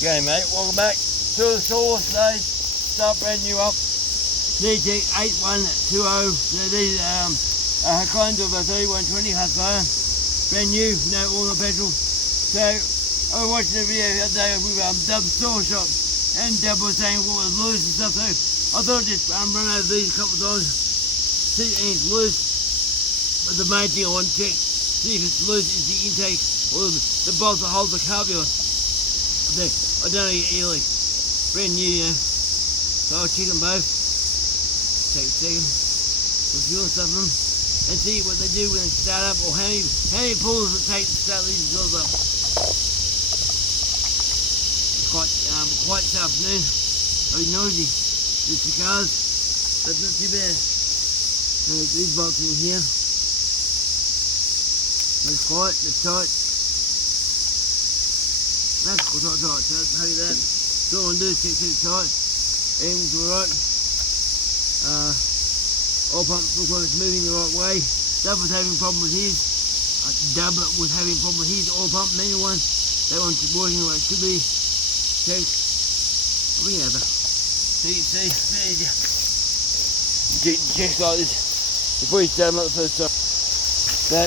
G'day mate, welcome back to the source today. Start brand new up. NH8120. These kind of a 3120 husqvarna. Brand new, no oil or petrol. So I was watching the video the other day with Dub Store Shop, and Dub was saying what was loose and stuff. So I thought I'd just run over these a couple of times, see if anything's loose. But the main thing I want to check, see if it's loose, is the intake or the bolt that holds the carburetor. I don't know really, brand new, you know. So I'll check them both, take a second, put fuel and stuff in them, and see what they do when they start up, or how many pulls it takes to start these wheels up. It's quite this afternoon, very noisy with the cars, but not too bad. Now these bolts in here, they're quiet, they're tight. That's tight, so I'll tell you that. So all I want to do is check it tight, everything's alright. Oil pump looks like it's moving the right way. Dub was having a problem with his. Dub was having a problem with his oil pump, manual one. That one's working like it should be. Check. I'll bring it over. So you can see, check like this before you start them up the first time. So,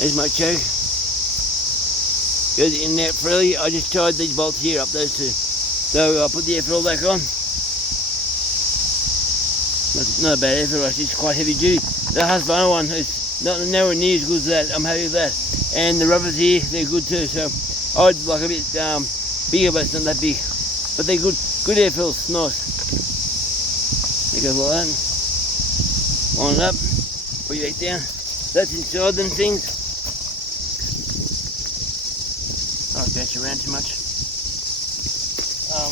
there's my choke. Goes in and out freely. I just tied these bolts here up, those two. So I'll put the air filter back on. Not a bad air filter, it's quite heavy duty. The husqvarna one is nowhere near as good as that. I'm happy with that. And the rubbers here, they're good too. So I'd like a bit bigger, but it's not that big. But they're good air filters, nice. It goes like that. Line it up, put your back down. That's inside them things. I don't bounce around too much. I'll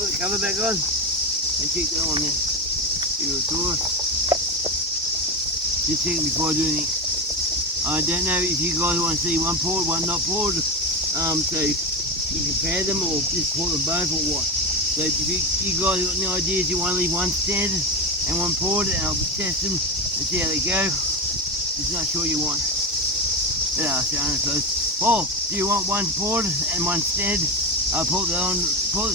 put the cover back on and check that one there. Give it a tour. Just checking before I do anything. I don't know if you guys want to see one poured, one not poured. So you compare them or just pour them both or what. So if you guys got any ideas, you want to leave one standard and one poured, and I'll test them and see how they go. Just not sure you want. Yeah, so or do you want one poured and one standard? I'll pour the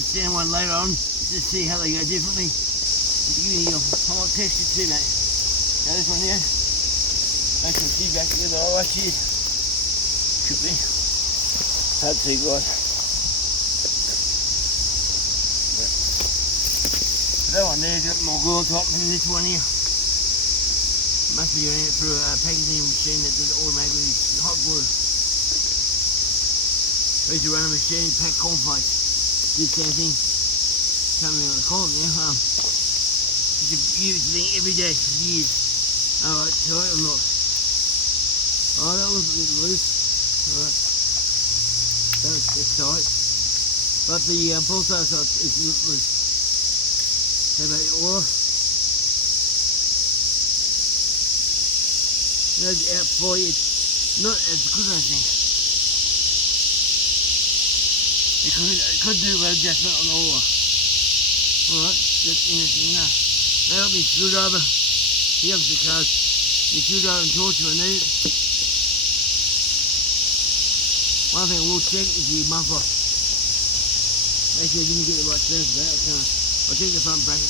standard one later on, just see how they go differently. I might test it too, mate. Now this one here, make some feedback together. Oh, actually, should be. Hard to see, guys. That one there's got more glue on top than this one here. Must be doing it through a packaging machine that does automatically hot glue. I used to run a machine, pack cornflakes. Did the same thing. Can't remember what they call it now. Used to use the thing every day for years. Alright, tight or not? Oh, that was a bit loose. Alright. That's tight. But the pulsar side is loose. How about your oil? That's out for you. It's not as good, I think. It could do an adjustment on the oil. Alright, that's interesting enough. That'll be screwdriver. He helps the cars. The screwdriver and torch if I need it. One thing I will check is the muffler. Actually, I didn't get the right space for that. I'll check the front bracket.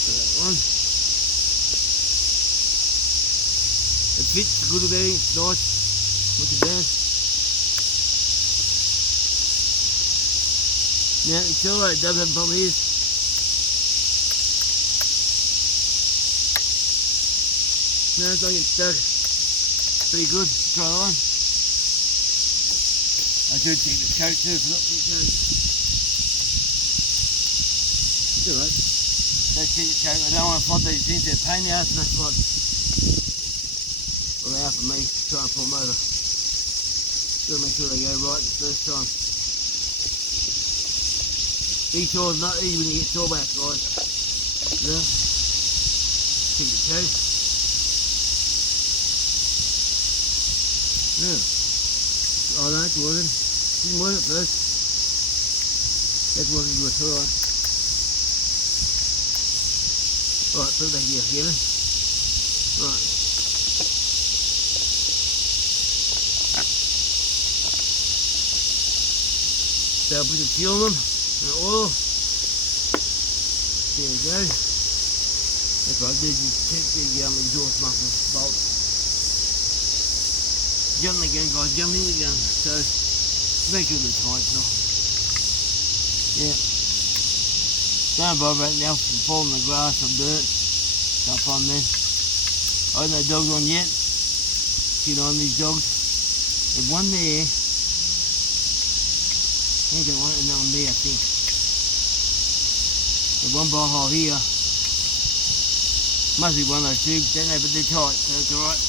So that one. It fits good with everything, it's nice, not too bad. Now, the accelerator does have a problem here. No, it's not getting stuck. Pretty good, try it on. I should check the choke too, forgot the choke. It's alright. Don't check the choke, I don't want to flog these things, they're a pain in the ass and that's flog. Well, they are for me to try and pull them over. Gotta make sure they go right the first time. These saws not easy when you get saw back, guys. Yeah. Check the choke. Yeah. Oh no, it's working. Didn't work at first. That's working good, alright. Right, put it back here, Kevin. Right. So I'll put the fuel in them and the oil. There we go. That's what I did, just check the exhaust muffler bolts. Jumping again, guys, jumping again. So make sure they're tight. So yeah. Don't bother about now from falling in the grass or dirt. Stuff on there. I have no dogs on yet. Keep on these dogs. There's one there. I think there's another one there, I think. There's one bar here. Must be one of those two, don't know, but they're tight, so it's alright.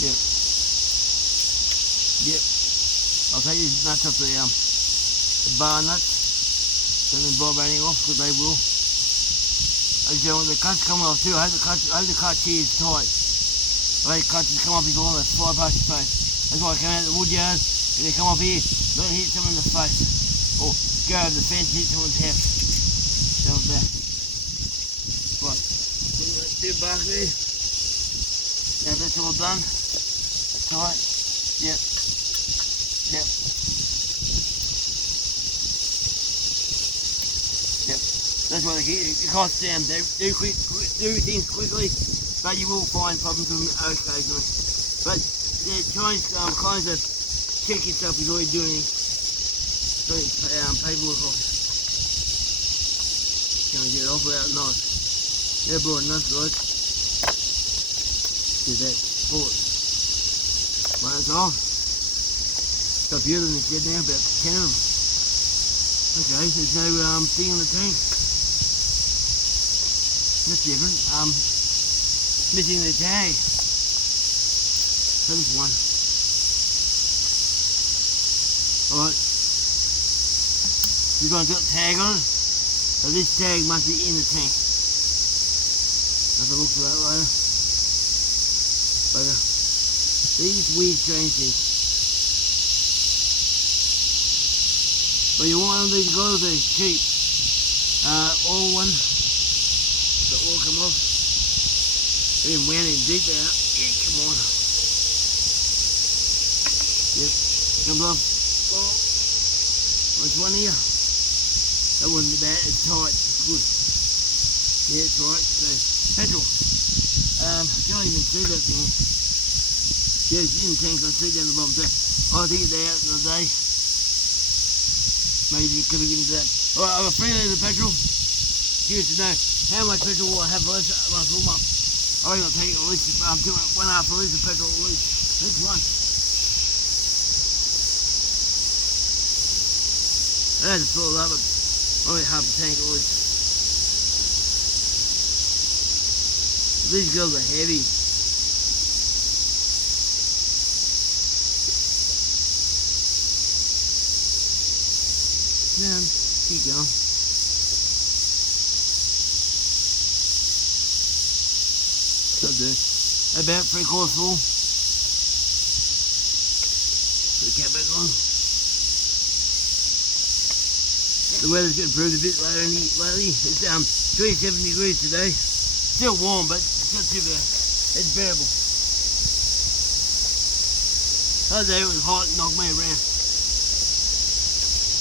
Yep. Yep. I'll take these nuts off the bar nuts. Don't then bother anything off, because they will. I just don't want the cuts coming off too. I hope the cut here is tight. I hate cuts to come off, you all that fly past your face. That's why I come out of the wood yard, and they come up here, don't hit someone in the face. Or go over the fence and hit someone's house. That was that. Right, put that bit back there. Now that's all done. That's tight. Yep. Yep. Yep. That's why they keep the costs down. They do things quickly, but you will find problems with them occasionally. But they're trying kinds of check yourself before you do any paperwork off. Gonna get it off without a knife. Yeah, brought a knife, guys. Do that sport. When it's off, got a few of them that's dead now, about 10 of them. Okay, there's no thing in the tank. That's different. Missing the tag. So there's one. Alright. We're going to put a tag on it. So this tag must be in the tank. Have a look for that later. But these weird strange things. But you want one of these guys, they're cheap. All one. The oil come off. They didn't wound it deep out. Yeah, come on. Yep, comes off. Oh, there's one here. That wasn't bad, it's tight, it's good. Yeah, it's right. So, petrol. Can't even see that thing. Yeah, it's in the tank, I see down the bottom there. I think it's out in the day. Maybe you could have given that. Alright, I've got 3 litres of petrol. Curious to know how much petrol will I have for this when I fill them up. I reckon I'll take at least 1.5 litres of petrol at least. That's one. I had to fill it up, but only half a tank at least. These girls are heavy. Yeah, keep going. So good. About 3/4 full. Put the cap back on. The weather's getting improved a bit lately. It's 27 degrees today. Still warm, but it's not too bad. It's bearable. The other day it was hot and knocked me around.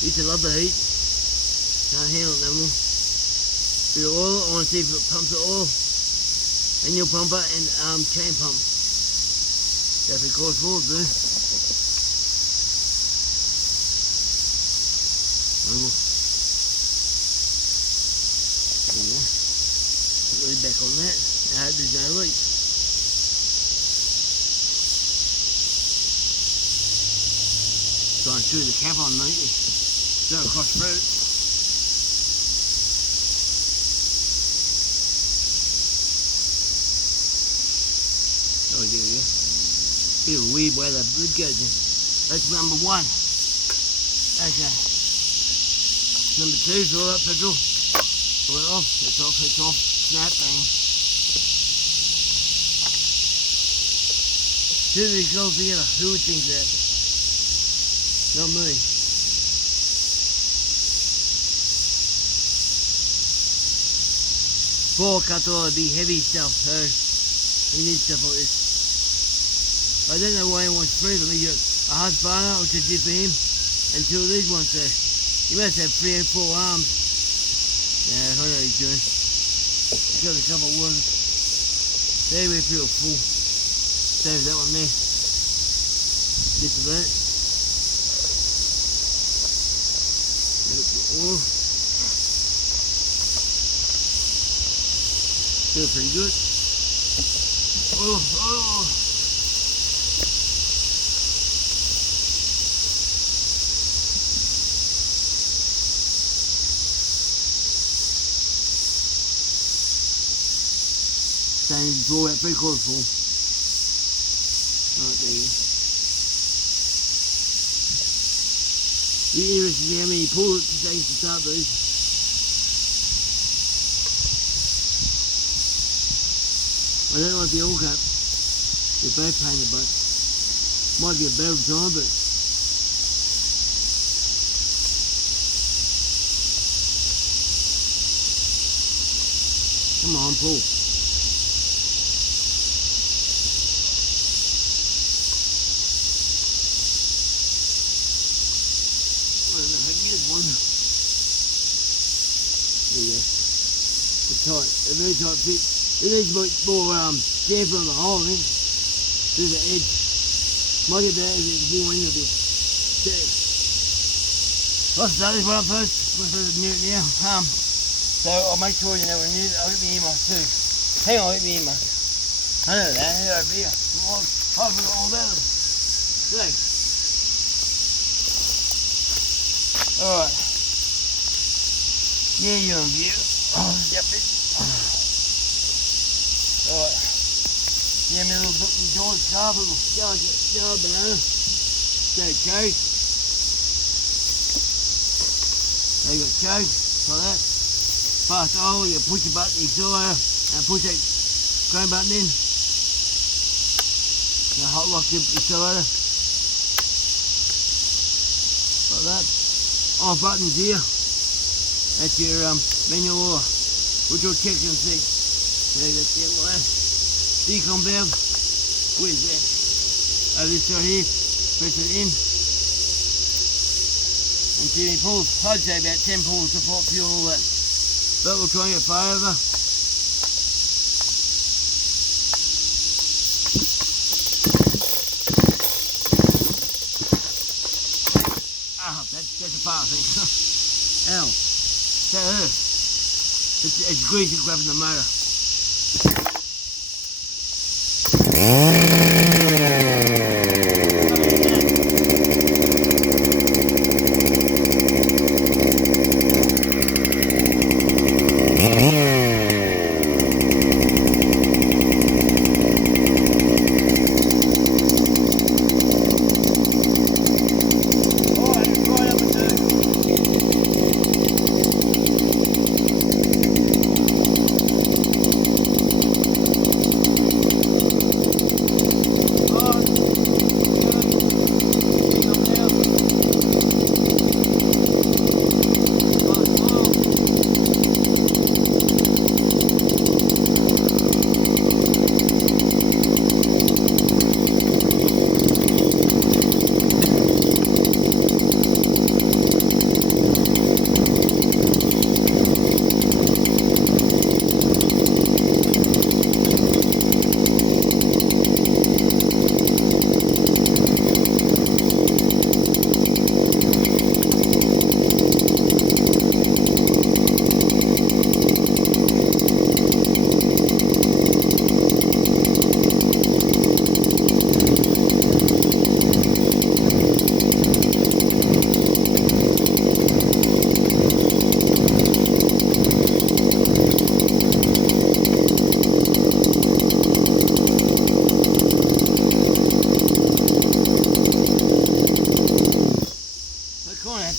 Used to love the heat. Can't handle it no more. Bit of oil. I want to see if it pumps the oil. Manual pumper and chain pump. Definitely course full, do. There we go. Put the lid back on that. I hope there's no leak. Try and screw the cap on neatly. Go across through it. Oh yeah. Bit of a weird way that lid goes in. That's number 1. Okay. Number 2 is all up petrol. Pull it off. It's off. Snap, bang. Two of these go together. Who would think that? Not me. Four cut oil would be heavy stuff, so you need stuff like this. I don't know why he wants 3 of them. a husqvarna, which I did for him, and two of these ones there. He must have 3 or 4 arms. Yeah, I know what he's doing. He's got a couple of ones. There we feel full. Save that one there. Get to that. Let it put oil. Feel pretty good. Oh. Standing draw at 3/4 full. Right there you go. Be interested to see how many pull it takes to start these. I don't like the oil cap. They're both painted, but might get better with time, but come on, pull. One. There you go. It's tight, a very tight fit. It needs more damper on the hole, I think. Through the edge. Might get better if it's more in a bit. There. I'll start this one up first. We're supposed to near it now. So I'll make sure you know when you I'll get my earmuffs too. Hang on, I'll get my earmuffs. I know that, they're over here. I'll put all about them. So. Alright. Yeah, you're on view. Yep. Alright. Yeah, my little book from George Carver, yard banana. So choke. There you got choke, like that. Fast oil, you push the button, accelerator, and push that chrome button in. Now hot lock the accelerator. Like that. Off buttons here, that's your manual oil, which will check and see. There you go, like that. Decom valve, where's that? This right here, press it in. And see any pulls, I'd say about 10 pulls to pop fuel, all that. But we'll try and get far over. That's a far thing. Ow. That hurts. It's greasy grabbing the motor.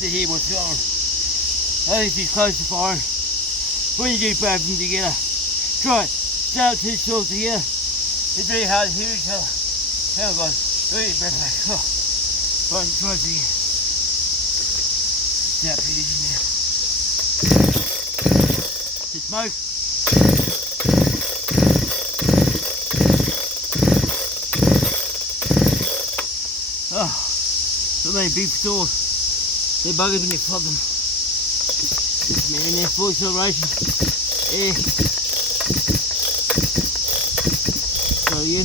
Here what's going on. I think she's close to firing. When you do both of them together, try it. Start 2 saws together. It's really hard to hear each other. Hang on guys, do your breath back. Oh. Try it again. Snap it in now. The smoke. Oh. many beef stores. They buggers when you flub them. This man there, full acceleration. Yeah. So you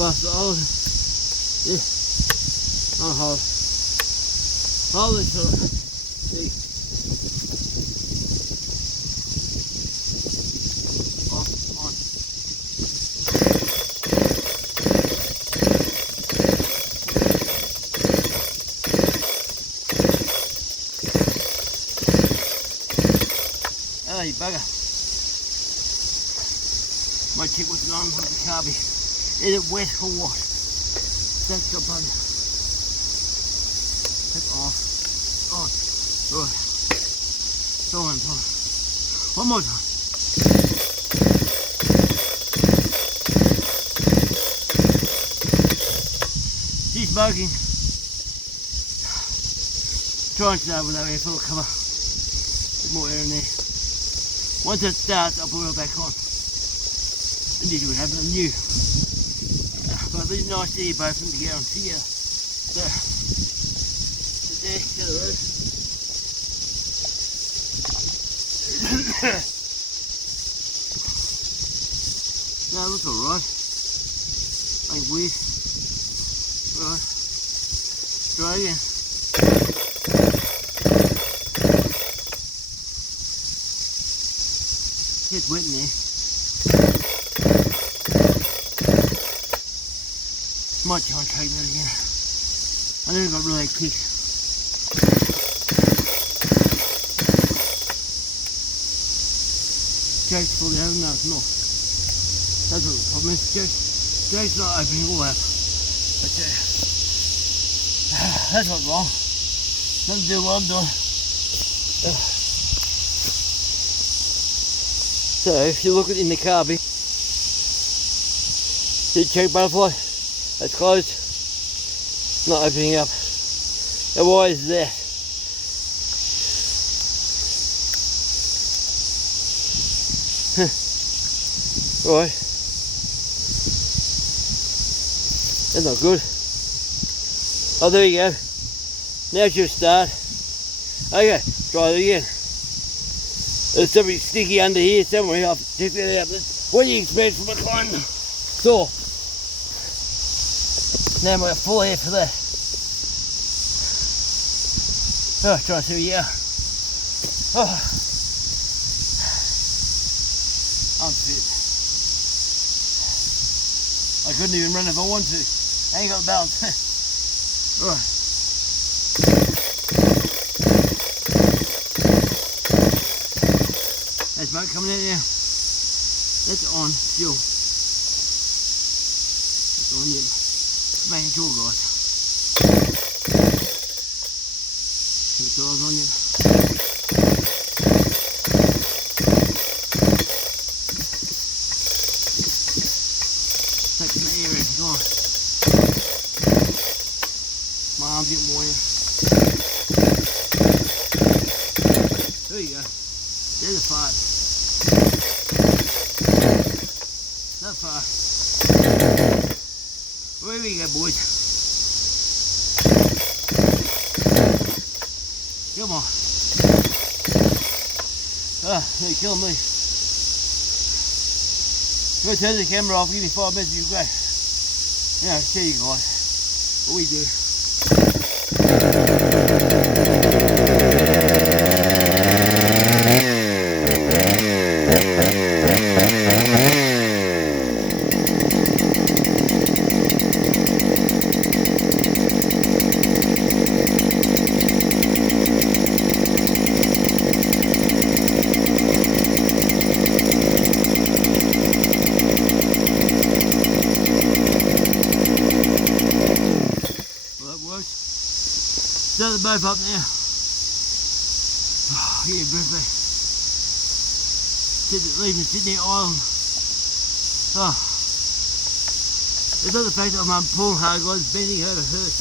bust the old. Yeah. On hold. Hold it till see. Off, on. Oh, you bugger. Might check what's going on with the carby. Is it wet or what? That's the button. That's off. On. Right. So on. One more time. She's smoking. Try and start without air full cover. Bit more air in there. Once it starts, I'll put it back on. And you would have them new. But it's nice to hear both of them together and see the deck to the roof. No, it looks alright. Ain't weird. Right. Try again. It's wet in there. Might try and take that again. I never got really quick. Jake's pulled out, no it's not. That's what the problem is. Jake's not opening all up. But that's what's wrong. Nothing to do with what I'm doing. So if you look at in the carby, see the check butterfly? That's closed. Not opening up. Now why is that? Right. That's not good. Oh, there you go. Now it should start. Okay, try it again. There's something sticky under here somewhere. I'll check that out. What do you expect from a kind of saw? Now I'm going to full air for that. Oh, try and see you. Oh. I'm fit. I couldn't even run if I wanted to. I ain't got the balance. Right. There's smoke coming out now. That's on still. It's on yet. Making sure, guys. Keep the eyes on you. Take some air in, go on. My arm's getting more air. There you go. There's a fart. Not far. Where we go, boys? Come on. Ah, they're killing me. Go turn the camera off, give me 5 minutes, you go. Yeah, I'll show you guys what we do. Start the boat up now. Oh, yeah, birthday. Leaving Sydney Island. Oh. It's not the fact that I'm pulling hard, guys, bending over hurt.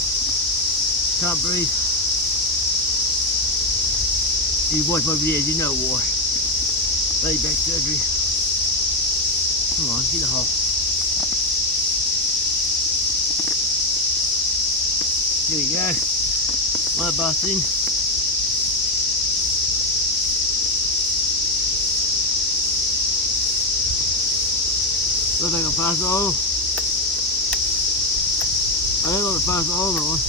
Can't breathe. If you watch my videos, you know why. Lay back surgery. Come on, get a hole. There you go. My busting. Looks like a fast oil. I don't want a fast oil that one.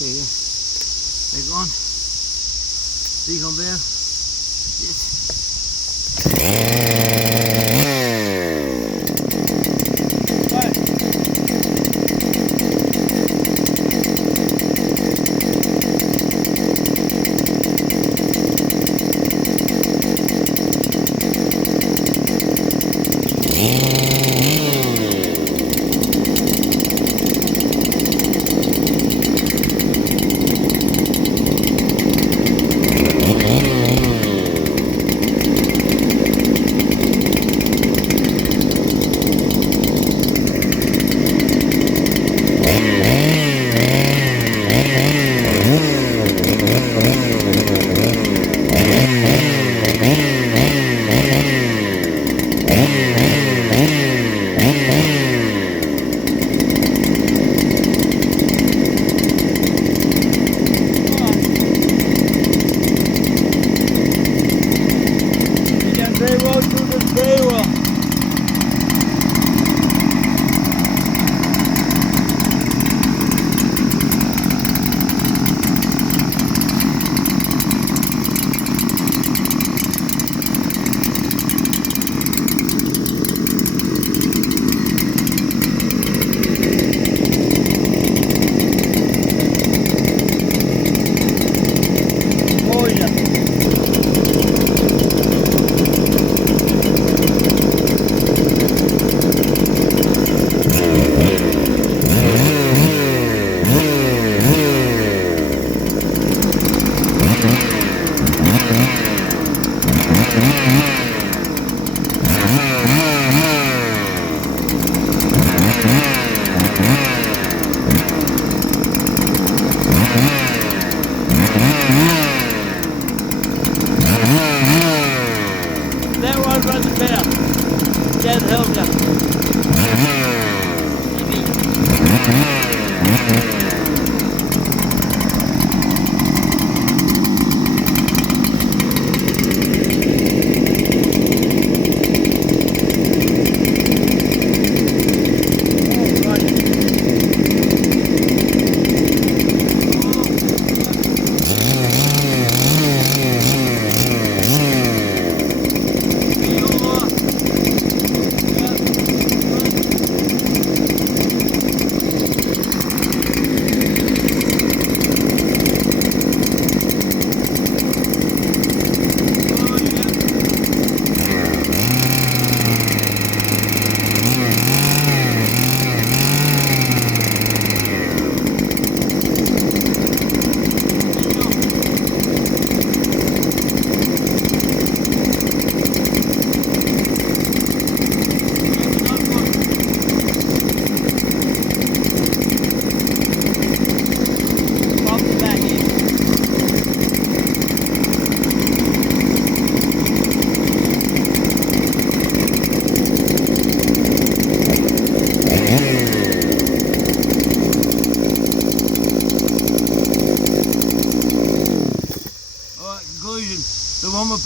There you go. Take it on. See on there. Yes.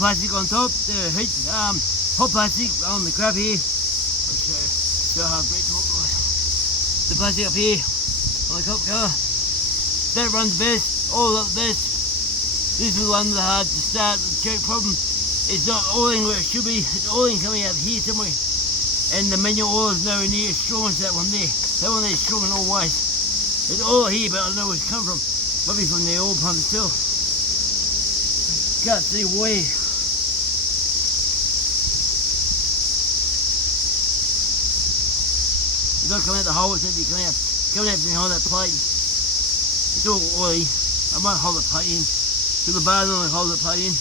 Plastic on top, the heat, hot plastic on the crap here. So hard to talk, guys. The plastic up here on the top cover, that runs best, all up best. This is the one that hard to start. The choke problem is not oiling where it should be. It's oiling coming out here somewhere, and the manual oil is nowhere near as strong as that one there. That one there is strong in all ways. It's oil here, but I don't know where it's come from. Probably from the oil pump itself. Can't see where. It's not coming out the hole, it's meant to be coming out behind that plate. It's all oily. I might hold the plate in. To the bar and hold the plate in.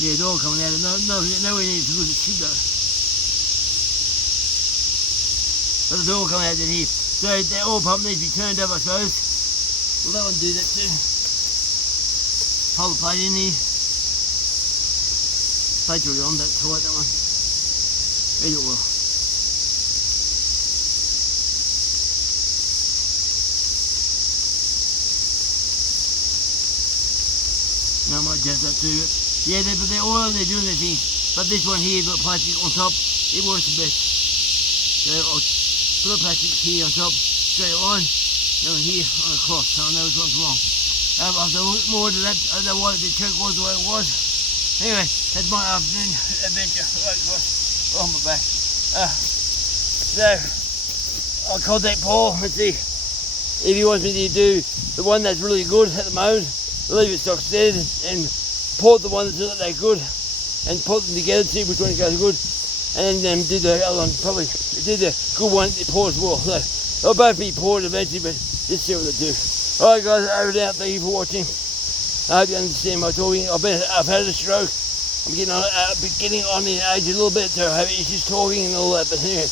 Yeah, it's all coming out. Nowhere near as good as it should though. But it's all coming out in here. So the oil pump needs to be turned up, I suppose. Well, that one do that too. Hold the plate in here. Plate's already on, that tight, that one. Ready oil. I might adjust that too. Yeah, but they're oil and they're doing their thing. But this one here, got plastic on top, it works the best. So I'll put a plastic here on top, straight on, down here on the cross, so I know which one's wrong. I'll do a bit more to that, I don't know why the choke was the way it was. Anyway, that's my afternoon adventure. Right, guys, on my back. So, I'll contact Paul and see if he wants me to do the one that's really good at the moment, leave it stock dead, and port the one that's not that good, and put them together, see which one goes good, and then do the other one, probably do the good one that pours well. So they'll both be poured eventually, but just see what they do. Alright guys, over and out, thank you for watching. I hope you understand my talking. I've had a stroke. I'm getting on in age a little bit, so I have issues talking and all that, but anyway,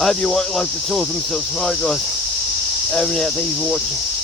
I hope you like to talk to themselves. Alright guys, over and out, thank you for watching.